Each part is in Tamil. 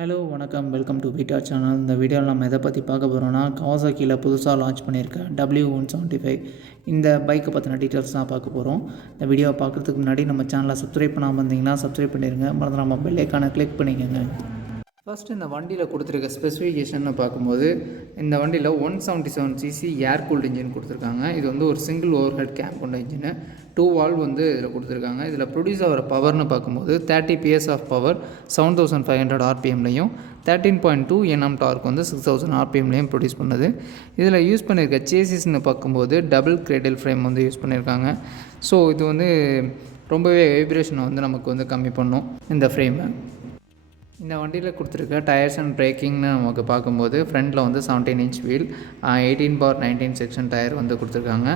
ஹலோ வணக்கம், வெல்கம் டு வீட்டா சேனல். இந்த வீடியோவில் நம்ம எதை பற்றி பார்க்க போகிறோம்னா, கவாசாக்கியில் புதுசாக லான்ச் பண்ணியிருக்க W175 இந்த பைக்கை பற்றின டீட்டெயில்ஸ் தான் பார்க்க போகிறோம். இந்த வீடியோவை பார்க்குறதுக்கு முன்னாடி நம்ம சேனலை சப்ஸ்கிரைப் பண்ணாமல் இருந்தீங்கன்னா சப்ஸ்கிரைப் பண்ணிடுங்க. மறந்து நம்ம பெல் ஐக்கானை கிளிக் பண்ணிக்கோங்க. ஃபஸ்ட்டு இந்த வண்டியில் கொடுத்துருக்க ஸ்பெசிஃபிகேஷன் பார்க்கும்போது, இந்த வண்டியில் 177cc ஏர் கூல்டு இன்ஜின் கொடுத்துருக்காங்க. இது வந்து ஒரு சிங்கிள் ஓவர் ஹெட் கேம் கொண்ட இன்ஜினு. 2 வால்வ் வந்து இதில் கொடுத்துருக்காங்க. இதில் ப்ரொடியூஸ் ஆகிற பவர்னு பார்க்கும்போது 30 PS ஆஃப் பவர் 7500 RPMலையும் 13.2 Nm டார்க் வந்து 6000 RPMலையும் ப்ரொடியூஸ் பண்ணுது. இதில் யூஸ் பண்ணியிருக்க சேசிஸ்ன்னு பார்க்கும்போது டபுள் கிரேடல் ஃப்ரேம் வந்து யூஸ் பண்ணியிருக்காங்க. ஸோ இது வந்து ரொம்பவே வைப்ரேஷனை வந்து நமக்கு வந்து கம்மி பண்ணும் இந்த ஃப்ரேமு. இந்த வண்டியில் கொடுத்துருக்க டயர்ஸ் அண்ட் பிரேக்கிங்னு நமக்கு பார்க்கும்போது ஃப்ரண்ட்டில் வந்து 17 inch வீல், 18/19 செக்ஷன் டயர் வந்து கொடுத்துருக்காங்க.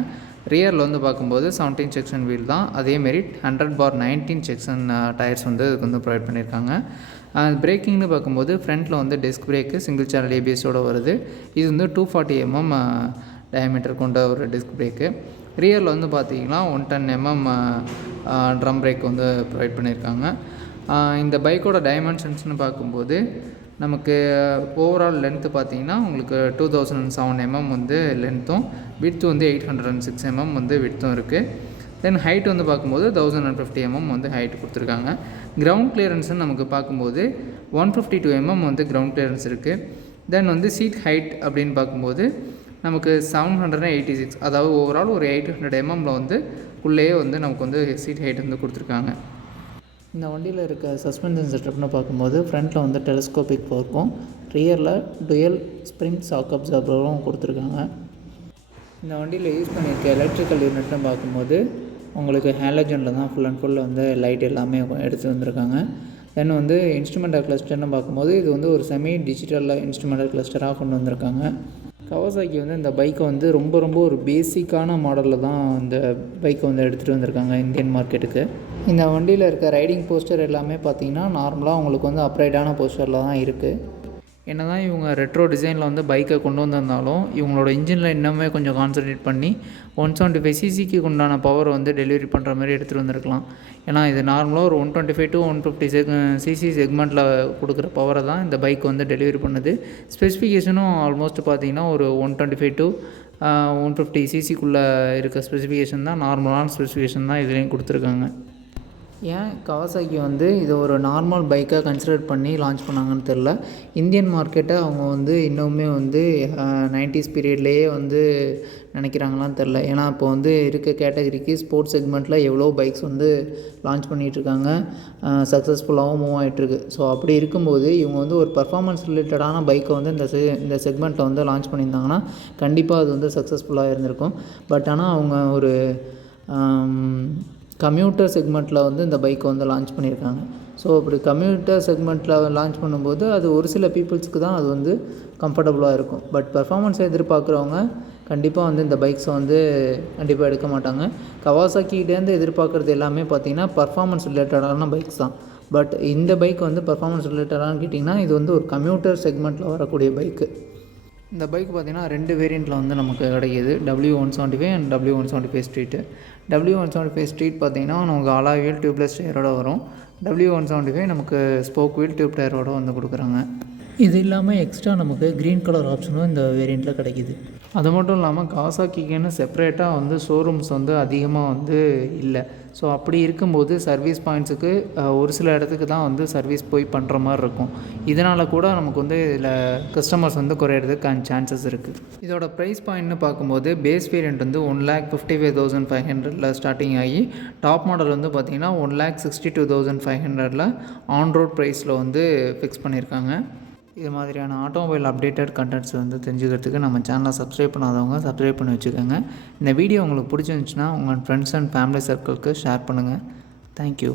ரியரில் வந்து பார்க்கும்போது 17 செக்ஷன் வீல் தான். அதேமாரி 100/19 செக்ஷன் டயர்ஸ் வந்து இதுக்கு வந்து ப்ரொவைட் பண்ணியிருக்காங்க. பிரேக்கிங்னு பார்க்கும்போது ஃப்ரண்ட்டில் வந்து டிஸ்க் பிரேக்கு சிங்கிள் சேனல் ABS-ஓடு வருது. இது வந்து 240 mm டயமீட்டர் கொண்ட ஒரு டிஸ்க் பிரேக்கு. ரியரில் வந்து பார்த்திங்கன்னா 110 mm ட்ரம் பிரேக் வந்து ப்ரொவைட் பண்ணியிருக்காங்க. இந்த பைக்கோட டைமென்ஷன்ஸ்னு பார்க்கும்போது நமக்கு ஓவரால் லென்த்து பார்த்திங்கன்னா உங்களுக்கு 2007 mm வந்து லென்த்தும், விட்த்து வந்து 806 mm வந்து விட்த்தும் இருக்குது. தென் ஹைட் வந்து பார்க்கும்போது 1050 mm வந்து ஹைட் கொடுத்துருக்காங்க. கிரவுண்ட் கிளியரன்ஸ்னு நமக்கு பார்க்கும்போது 152 mm வந்து கிரவுண்ட் கிளியரன்ஸ் இருக்குது. தென் வந்து சீட் ஹைட் அப்படின்னு பார்க்கும்போது நமக்கு 786, அதாவது ஓவரால் ஒரு 800 mm வந்து உள்ளேயே வந்து நமக்கு வந்து சீட் ஹைட் வந்து கொடுத்துருக்காங்க. இந்த வண்டியில் இருக்க சஸ்பென்ஷன் செட்டப்னு பார்க்கும்போது ஃப்ரண்ட்டில் வந்து டெலஸ்கோபிக் ஃபோர்க்கும், ரியரில் டுயல் ஸ்ப்ரிங் ஷாக் அப்சார்பரும் கொடுத்துருக்காங்க. இந்த வண்டியில் யூஸ் பண்ணியிருக்க எலக்ட்ரிக்கல் யூனிட்னு பார்க்கும்போது உங்களுக்கு ஹேலஜனில் தான் ஃபுல் அண்ட் ஃபுல் வந்து லைட் எல்லாமே எடுத்து வந்திருக்காங்க. தென் வந்து இன்ஸ்ட்ருமெண்டல் கிளஸ்டர்னு பார்க்கும்போது இது வந்து ஒரு செமி டிஜிட்டல் இன்ஸ்ட்ருமெண்டல் கிளஸ்டராக கொண்டு வந்திருக்காங்க. கவாசாக்கி வந்து இந்த பைக்கை வந்து ரொம்ப ஒரு பேசிக்கான மாடலில் தான் இந்த பைக்கை வந்து எடுத்துகிட்டு வந்திருக்காங்க இந்தியன் மார்க்கெட்டுக்கு. இந்த வண்டியில் இருக்க ரைடிங் போஸ்டர் எல்லாமே பார்த்திங்கன்னா நார்மலாக உங்களுக்கு வந்து அப்ரைடான போஸ்டரில் தான் இருக்குது. என்ன தான் இவங்க ரெட்ரோ டிசைனில் வந்து பைக்கை கொண்டு வந்திருந்தாலும் இவங்களோட இன்ஜினில் இன்னுமே கொஞ்சம் கான்சன்ட்ரேட் பண்ணி 175cc உண்டான பவர் வந்து டெலிவரி பண்ணுற மாதிரி எடுத்துகிட்டு வந்திருக்கலாம். ஏன்னா இது நார்மலாக ஒரு 125 to 150cc செக்மெண்ட்டில் கொடுக்குற பவரை தான் இந்த பைக் வந்து டெலிவரி பண்ணுது. ஸ்பெசிஃபிகேஷனும் ஆல்மோஸ்ட் பார்த்திங்கன்னா ஒரு 125 to 150cc இருக்க ஸ்பெசிஃபிகேஷன் தான், நார்மலான ஸ்பெசிஃபிகேஷன் தான் இதுலேயும் கொடுத்துருக்காங்க. ஏன் கவாசாக்கி வந்து இதை ஒரு நார்மல் பைக்காக கன்சிடர் பண்ணி லான்ச் பண்ணாங்கன்னு தெரில. இந்தியன் மார்க்கெட்டை அவங்க வந்து இன்னுமே வந்து 90s பீரியட்லேயே வந்து நினைக்கிறாங்களான்னு தெரில. ஏன்னா இப்போ வந்து இருக்க கேட்டகரிக்கு ஸ்போர்ட்ஸ் செக்மெண்ட்டில் எவ்வளோ பைக்ஸ் வந்து லான்ச் பண்ணிகிட்ருக்காங்க, சக்ஸஸ்ஃபுல்லாகவும் மூவ் ஆகிட்டுருக்கு. ஸோ அப்படி இருக்கும்போது இவங்க வந்து ஒரு பர்ஃபார்மன்ஸ் ரிலேட்டடான பைக்கை வந்து இந்த செக்மெண்ட்டில் வந்து லான்ச் பண்ணியிருந்தாங்கன்னா கண்டிப்பாக அது வந்து சக்ஸஸ்ஃபுல்லாக இருந்திருக்கும். பட் ஆனால் அவங்க ஒரு கம்யூட்டர் செக்மெண்ட்டில் வந்து இந்த பைக்கை வந்து லான்ச் பண்ணியிருக்காங்க. ஸோ அப்படி கம்யூட்டர் செக்மெண்ட்டில் லான்ச் பண்ணும்போது அது ஒரு சில பீப்புள்ஸ்க்கு தான் அது வந்து கம்ஃபர்டபுளாக இருக்கும். பட் பெர்ஃபார்மன்ஸை எதிர்பார்க்குறவங்க கண்டிப்பாக வந்து இந்த பைக்ஸை வந்து கண்டிப்பாக எடுக்க மாட்டாங்க. கவாசாக்கிட்டேருந்து எதிர்பார்க்குறது எல்லாமே பார்த்திங்கன்னா பர்ஃபார்மன்ஸ் ரிலேட்டடான பைக்ஸ் தான். பட் இந்த பைக் வந்து பர்ஃபார்மன்ஸ் ரிலேட்டடானு கேட்டிங்கன்னா இது வந்து ஒரு கம்யூட்டர் செக்மெண்ட்டில் வரக்கூடிய பைக்கு. இந்த பைக் பார்த்திங்கன்னா 2 வேரியண்ட்டில் வந்து நமக்கு கிடைக்கிது, W175 and W175 street. W175 street பார்த்திங்கன்னா நமக்கு அலாய் வீல் டியூப்லெஸ் டயரோட வரும். W175 நமக்கு ஸ்போக் வீல் டியூப் டயரோட வந்து கொடுக்குறாங்க. இது இல்லாமல் எக்ஸ்ட்ரா நமக்கு க்ரீன் கலர் ஆப்ஷனும் இந்த வேரியண்ட்டில் கிடைக்கிது. அது மட்டும் இல்லாமல் கவாசாக்கிக்குன்னு செப்பரேட்டாக வந்து ஷோரூம்ஸ் வந்து அதிகமாக வந்து இல்லை. ஸோ அப்படி இருக்கும்போது சர்வீஸ் பாயிண்ட்ஸுக்கு ஒரு சில இடத்துக்கு தான் வந்து சர்வீஸ் போய் பண்ணுற மாதிரி இருக்கும். இதனால் கூட நமக்கு வந்து இதில் கஸ்டமர்ஸ் வந்து குறையிறதுக்கு சான்சஸ் இருக்குது. இதோட ப்ரைஸ் பாயிண்ட்னு பார்க்கும்போது பேஸ் வேரியண்ட் வந்து 1,55,500 ஸ்டார்டிங் ஆகி டாப் மாடல் வந்து பார்த்திங்கன்னா 1,62,500 ஆன் ரோட் ப்ரைஸில் வந்து ஃபிக்ஸ் பண்ணியிருக்காங்க. இது மாதிரியான ஆட்டோமொபைல் அப்டேட்டட் கண்டென்ட்ஸ் வந்து தெரிஞ்சுக்கிறதுக்கு நம்ம சேனலை சப்ஸ்கிரைப் பண்ணாதவங்க சப்ஸ்கிரைப் பண்ணி வச்சுக்கோங்க. இந்த வீடியோ உங்களுக்கு பிடிச்சிருந்துச்சுன்னா உங்கள் ஃப்ரெண்ட்ஸ் அண்ட் ஃபேமிலி சர்க்கிளுக்கு ஷேர் பண்ணுங்கள். தேங்க்யூ.